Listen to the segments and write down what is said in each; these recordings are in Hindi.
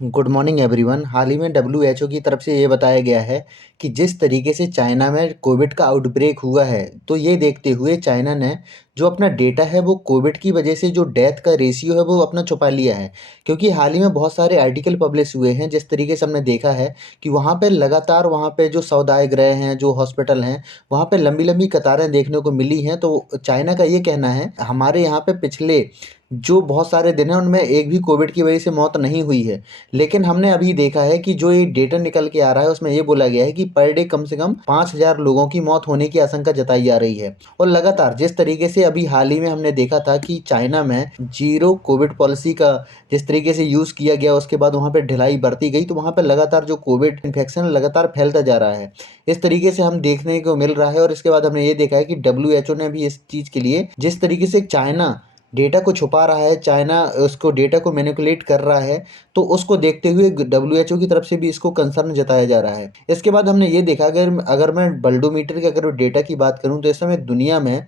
Good morning everyone. हाल ही में डब्ल्यूएचओ की तरफ से ये बताया गया है कि जिस तरीके से चाइना में कोविड का आउटब्रेक हुआ है, तो ये देखते हुए चाइना ने जो अपना डेटा है वो कोविड की वजह से जो डेथ का रेशियो है वो अपना छुपा लिया है। क्योंकि हाल ही में बहुत सारे आर्टिकल पब्लिश हुए हैं जिस तरीके से हमने देखा है कि वहाँ पे लगातार वहाँ पे जो समुदाय गृह हैं, जो हॉस्पिटल हैं, वहाँ पे लंबी लंबी कतारें देखने को मिली हैं। तो चाइना का ये कहना है हमारे यहाँ पे पिछले जो बहुत सारे दिन हैं उनमें एक भी कोविड की वजह से मौत नहीं हुई है। लेकिन हमने अभी देखा है कि जो ये डेटा निकल के आ रहा है उसमें ये बोला गया है कि पर डे कम से कम 5,000 लोगों की मौत होने की आशंका जताई जा रही है। और लगातार जिस तरीके से अभी हाल ही में हमने देखा था कि चाइना में जीरो कोविड पॉलिसी का जिस तरीके से यूज़ किया गया, उसके बाद वहाँ पे ढिलाई बरती गई, तो वहाँ पे लगातार जो कोविड इन्फेक्शन लगातार फैलता जा रहा है। इस तरीके से हम देखने को मिल रहा है। और इसके बाद हमने ये देखा है कि डब्ल्यूएचओ ने भी इस चीज़ के लिए जिस तरीके से चाइना डेटा को छुपा रहा है, चाइना उसको डेटा को मैनिपुलेट कर रहा है, तो उसको देखते हुए डब्ल्यूएचओ की तरफ से भी इसको कंसर्न जताया जा रहा है। इसके बाद हमने ये देखा, अगर अगर मैं वर्ल्डोमीटर के अगर डेटा की बात करूं, तो इस समय दुनिया में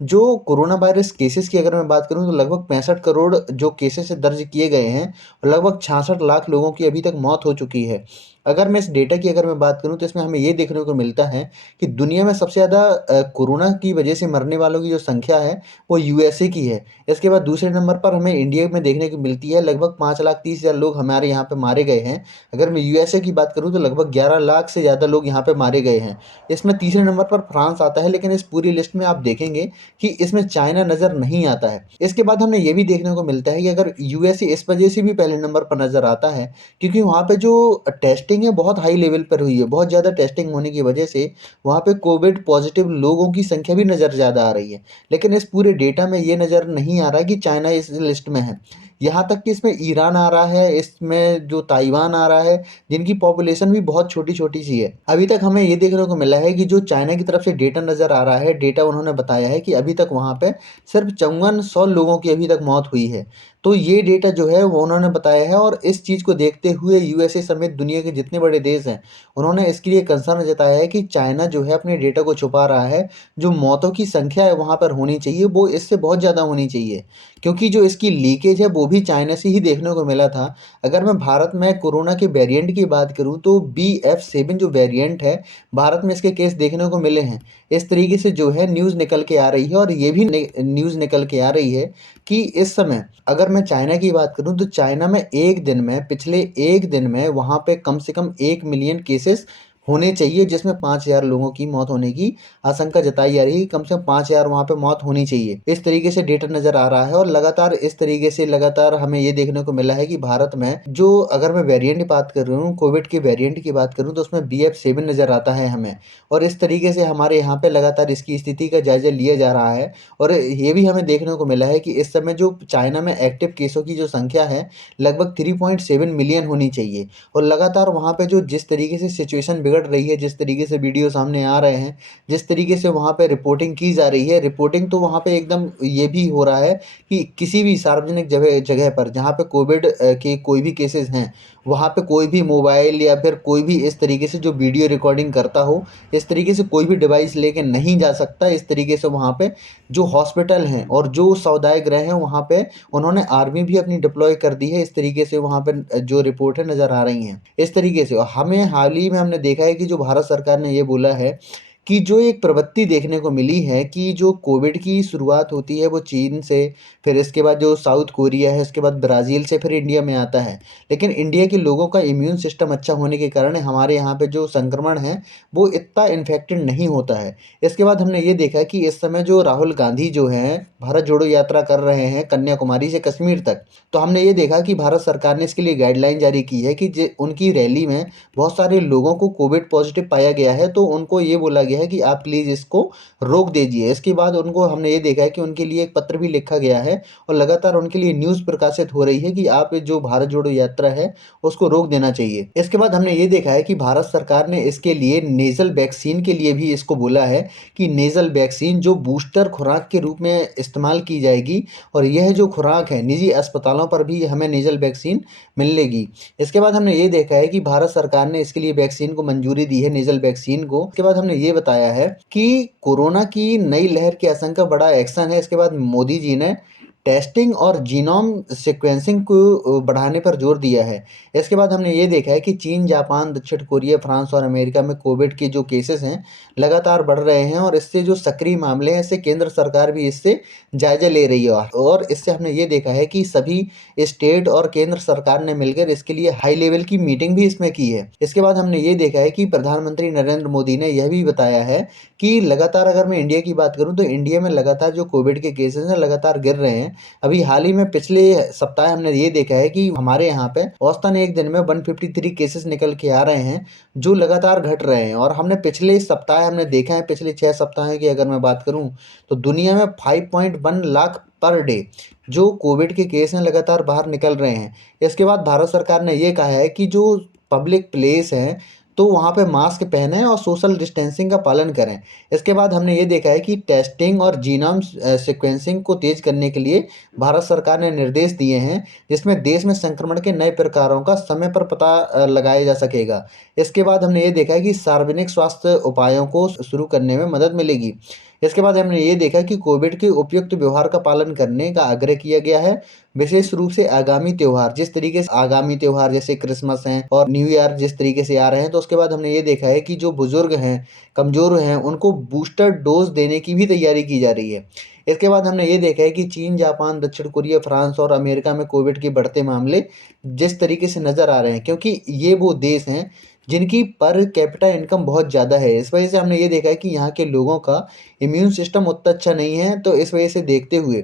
जो कोरोना वायरस केसेस की अगर मैं बात करूं, तो लगभग 65 करोड़ जो केसेस दर्ज किए गए हैं और लगभग 66 लाख लोगों की अभी तक मौत हो चुकी है। अगर मैं इस डेटा की अगर मैं बात करूं, तो इसमें हमें ये देखने को मिलता है कि दुनिया में सबसे ज़्यादा कोरोना की वजह से मरने वालों की जो संख्या है वो यूएसए की है। इसके बाद दूसरे नंबर पर हमें इंडिया में देखने को मिलती है, लगभग 5,30,000 लोग हमारे यहाँ पे मारे गए हैं। अगर मैं यूएसए की बात करूँ तो लगभग 11 लाख से ज़्यादा लोग यहाँ पे मारे गए हैं। इसमें तीसरे नंबर पर फ्रांस आता है, लेकिन इस पूरी लिस्ट में आप देखेंगे कि इसमें चाइना नज़र नहीं आता है। इसके बाद हमें ये भी देखने को मिलता है कि अगर यूएसए इस वजह से भी पहले नंबर पर नज़र आता है क्योंकि वहाँ पे जो टेस्टिंग है बहुत हाई लेवल पर हुई है। बहुत ज़्यादा टेस्टिंग होने की वजह से वहाँ पे कोविड पॉजिटिव लोगों की संख्या भी नज़र ज़्यादा आ रही है। लेकिन इस पूरे डेटा में ये नज़र नहीं आ रहा कि चाइना इस लिस्ट में है। यहाँ तक कि इसमें ईरान आ रहा है, इसमें जो ताइवान आ रहा है, जिनकी पॉपुलेशन भी बहुत छोटी-छोटी सी है। अभी तक हमें ये देखने को मिला है कि जो चाइना की तरफ से डेटा नज़र आ रहा है, डेटा उन्होंने बताया है कि अभी तक वहाँ पे सिर्फ 5400 लोगों की अभी तक मौत हुई है। तो ये डेटा जो है वो उन्होंने बताया है। और इस चीज़ को देखते हुए यूएसए समेत दुनिया के जितने बड़े देश हैं, उन्होंने इसके लिए कंसर्न जताया है कि चाइना जो है अपने डेटा को छुपा रहा है। जो मौतों की संख्या है वहाँ पर होनी चाहिए वो इससे बहुत ज़्यादा होनी चाहिए, क्योंकि जो इसकी लीकेज है वो भी चाइना से ही देखने को मिला था। अगर मैं भारत में कोरोना के वेरिएंट की बात करूँ, तो BF7 जो वेरिएंट है, भारत में इसके केस देखने को मिले हैं। इस तरीके से जो है न्यूज़ निकल के आ रही है। और ये भी न्यूज़ निकल के आ रही है कि इस समय अगर मैं चाइना की बात करूं, तो चाइना में एक दिन में पिछले एक दिन में वहां पे कम से कम 1 मिलियन केसेस होने चाहिए, जिसमें 5,000 लोगों की मौत होने की आशंका जताई जा रही है कि कम से कम 5,000 वहां पे मौत होनी चाहिए। इस तरीके से डेटा नजर आ रहा है। और लगातार इस तरीके से लगातार हमें ये देखने को मिला है कि भारत में जो अगर मैं वेरिएंट की बात कर रहा हूँ, कोविड के वेरिएंट की बात करूँ, तो उसमें BF7 नजर आता है हमें। और इस तरीके से हमारे यहाँ पे लगातार इसकी स्थिति का जायजा लिया जा रहा है। और ये भी हमें देखने को मिला है कि इस समय जो चाइना में एक्टिव केसों की जो संख्या है लगभग 3.7 मिलियन होनी चाहिए। और लगातार वहाँ पे जो जिस तरीके से सिचुएशन बिगड़ रही है, जिस तरीके से वीडियो सामने आ रहे हैं, जिस तरीके से वहाँ पे रिपोर्टिंग की जा रही है, रिपोर्टिंग तो वहाँ पे एकदम ये भी हो रहा है कि किसी भी सार्वजनिक जगह जगह पर जहाँ पे कोविड के कोई भी केसेस हैं, वहाँ पे कोई भी मोबाइल या फिर कोई भी इस तरीके से जो वीडियो रिकॉर्डिंग करता हो, इस तरीके से कोई भी डिवाइस लेके नहीं जा सकता। इस तरीके से वहाँ पे जो हॉस्पिटल हैं और जो समुदाय गृह हैं वहाँ पे उन्होंने आर्मी भी अपनी डिप्लॉय कर दी है। इस तरीके से वहाँ पे जो रिपोर्ट है नज़र आ रही हैं। इस तरीके से हमें हाल ही में हमने देखा है कि जो भारत सरकार ने ये बोला है कि जो एक प्रवृत्ति देखने को मिली है कि जो कोविड की शुरुआत होती है वो चीन से, फिर इसके बाद जो साउथ कोरिया है, इसके बाद ब्राज़ील से, फिर इंडिया में आता है। लेकिन इंडिया के लोगों का इम्यून सिस्टम अच्छा होने के कारण हमारे यहाँ पे जो संक्रमण है वो इतना इन्फेक्टेड नहीं होता है। इसके बाद हमने ये देखा कि इस समय जो राहुल गांधी जो हैं भारत जोड़ो यात्रा कर रहे हैं कन्याकुमारी से कश्मीर तक, तो हमने ये देखा कि भारत सरकार ने इसके लिए गाइडलाइन जारी की है कि उनकी रैली में बहुत सारे लोगों को कोविड पॉजिटिव पाया गया है, तो उनको ये बोला गया है कि आप प्लीज़ इसको रोक दीजिए। इसके बाद उनको हमने ये देखा है कि उनके लिए एक पत्र भी लिखा गया है और लगातार उनके लिए न्यूज़ प्रकाशित हो रही है कि आप जो भारत जोड़ो यात्रा है उसको रोक देना चाहिए। इसके बाद हमने ये देखा है कि भारत सरकार ने इसके लिए नेज़ल वैक्सीन के लिए भी इसको बोला है कि नेज़ल वैक्सीन जो बूस्टर खुराक के रूप में इस्तेमाल की जाएगी। और यह जो खुराक है निजी अस्पतालों पर भी हमें नेज़ल वैक्सीन मिलेगी। इसके बाद हमने ये देखा है कि भारत सरकार ने इसके लिए वैक्सीन को मंजूरी दी है, नेज़ल वैक्सीन को। इसके बाद हमने ये बताया है कि कोरोना की नई लहर की आशंका बड़ा एक्शन है। इसके बाद मोदी जी ने टेस्टिंग और जीनोम सीक्वेंसिंग को बढ़ाने पर जोर दिया है। इसके बाद हमने ये देखा है कि चीन, जापान, दक्षिण कोरिया, फ्रांस और अमेरिका में कोविड के जो केसेस हैं, लगातार बढ़ रहे हैं और इससे जो सक्रिय मामले हैं, इससे केंद्र सरकार भी इससे जायज़ा ले रही है। और इससे हमने ये देखा है कि सभी स्टेट और केंद्र सरकार ने मिलकर इसके लिए हाई लेवल की मीटिंग भी इसमें की है। इसके बाद हमने ये देखा है कि प्रधानमंत्री नरेंद्र मोदी ने यह भी बताया है कि लगातार अगर मैं इंडिया की बात करूँ तो इंडिया में लगातार जो कोविड के केसेस हैं लगातार गिर रहे हैं। अभी हाल ही में पिछले सप्ताह हमने ये देखा है कि हमारे यहाँ पे औसतन एक दिन में 153 केसेस निकल के आ रहे हैं, जो लगातार घट रहे हैं। और हमने पिछले सप्ताह हमने देखा है, पिछले 6 सप्ताह की अगर मैं बात करूँ तो दुनिया में 5.1 लाख पर डे जो कोविड के केस हैं लगातार बाहर निकल रहे हैं। इसके बाद भारत सरकार ने ये कहा है कि जो पब्लिक प्लेस हैं तो वहाँ पे मास्क पहनें और सोशल डिस्टेंसिंग का पालन करें। इसके बाद हमने ये देखा है कि टेस्टिंग और जीनोम सीक्वेंसिंग को तेज़ करने के लिए भारत सरकार ने निर्देश दिए हैं, जिसमें देश में संक्रमण के नए प्रकारों का समय पर पता लगाया जा सकेगा। इसके बाद हमने ये देखा है कि सार्वजनिक स्वास्थ्य उपायों को शुरू करने में मदद मिलेगी। इसके बाद हमने ये देखा कि कोविड के उपयुक्त व्यवहार का पालन करने का आग्रह किया गया है, विशेष रूप से आगामी त्योहार जिस तरीके से आगामी त्योहार जैसे क्रिसमस हैं और न्यू ईयर जिस तरीके से आ रहे हैं। तो उसके बाद हमने ये देखा है कि जो बुजुर्ग हैं, कमज़ोर हैं, उनको बूस्टर डोज देने की भी तैयारी की जा रही है। इसके बाद हमने ये देखा है कि चीन, जापान, दक्षिण कोरिया, फ्रांस और अमेरिका में कोविड के बढ़ते मामले जिस तरीके से नज़र आ रहे हैं, क्योंकि ये वो देश हैं जिनकी पर कैपिटा इनकम बहुत ज़्यादा है। इस वजह से हमने ये देखा है कि यहाँ के लोगों का इम्यून सिस्टम उतना अच्छा नहीं है। तो इस वजह से देखते हुए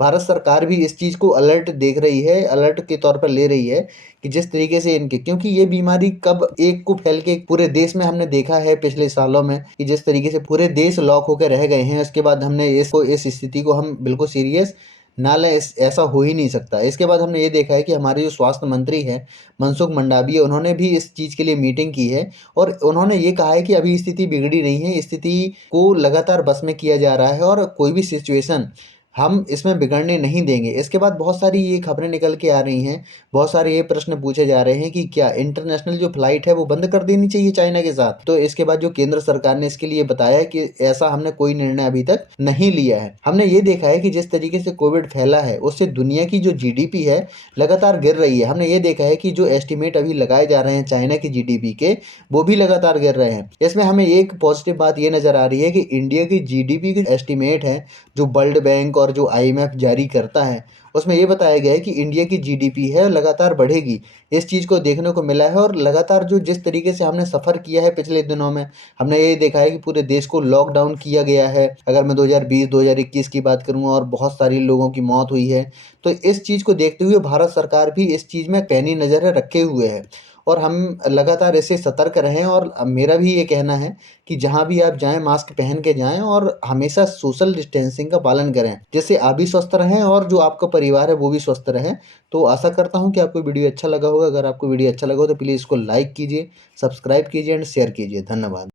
भारत सरकार भी इस चीज़ को अलर्ट देख रही है, अलर्ट के तौर पर ले रही है कि जिस तरीके से इनके, क्योंकि ये बीमारी कब एक को फैल के पूरे देश में हमने देखा है पिछले सालों में कि जिस तरीके से पूरे देश लॉक होकर रह गए हैं। उसके बाद हमने इस स्थिति को हम बिल्कुल सीरियस ना लें, ऐसा हो ही नहीं सकता। इसके बाद हमने ये देखा है कि हमारे जो स्वास्थ्य मंत्री हैं मनसुख मंडाविया, उन्होंने भी इस चीज़ के लिए मीटिंग की है और उन्होंने ये कहा है कि अभी स्थिति बिगड़ी नहीं है, स्थिति को लगातार बस में किया जा रहा है और कोई भी सिचुएशन हम इसमें बिगड़ने नहीं देंगे। इसके बाद बहुत सारी ये खबरें निकल के आ रही हैं, बहुत सारे ये प्रश्न पूछे जा रहे हैं कि क्या इंटरनेशनल जो फ्लाइट है वो बंद कर देनी चाहिए चाइना के साथ। तो इसके बाद जो केंद्र सरकार ने इसके लिए बताया है कि ऐसा हमने कोई निर्णय अभी तक नहीं लिया है। हमने ये देखा है कि जिस तरीके से कोविड फैला है उससे दुनिया की जो जीडीपी है लगातार गिर रही है। हमने ये देखा है कि जो एस्टिमेट अभी लगाए जा रहे हैं चाइना की जीडीपी के, वो भी लगातार गिर रहे हैं। इसमें हमें एक पॉजिटिव बात ये नज़र आ रही है कि इंडिया की जीडीपी के एस्टिमेट है जो वर्ल्ड बैंक और जो आईएमएफ जारी करता है, उसमें ये बताया गया है कि इंडिया की जीडीपी है लगातार बढ़ेगी। इस चीज़ को देखने को मिला है और लगातार जो जिस तरीके से हमने सफ़र किया है पिछले दिनों में, हमने ये देखा है कि पूरे देश को लॉकडाउन किया गया है। अगर मैं 2020-2021 की बात करूँ और बहुत सारी लोगों की मौत हुई है, तो इस चीज़ को देखते हुए भारत सरकार भी इस चीज़ में पैनी नज़र रखे हुए है और हम लगातार इससे सतर्क रहें। और मेरा भी ये कहना है कि जहाँ भी आप जाएँ मास्क पहन के जाएँ और हमेशा सोशल डिस्टेंसिंग का पालन करें, जिससे आप भी स्वस्थ रहें और जो आपका परिवार है वो भी स्वस्थ रहें। तो आशा करता हूँ कि आपको वीडियो अच्छा लगा होगा। अगर आपको वीडियो अच्छा लगा हो तो प्लीज़ इसको लाइक कीजिए, सब्सक्राइब कीजिए एंड शेयर कीजिए। धन्यवाद।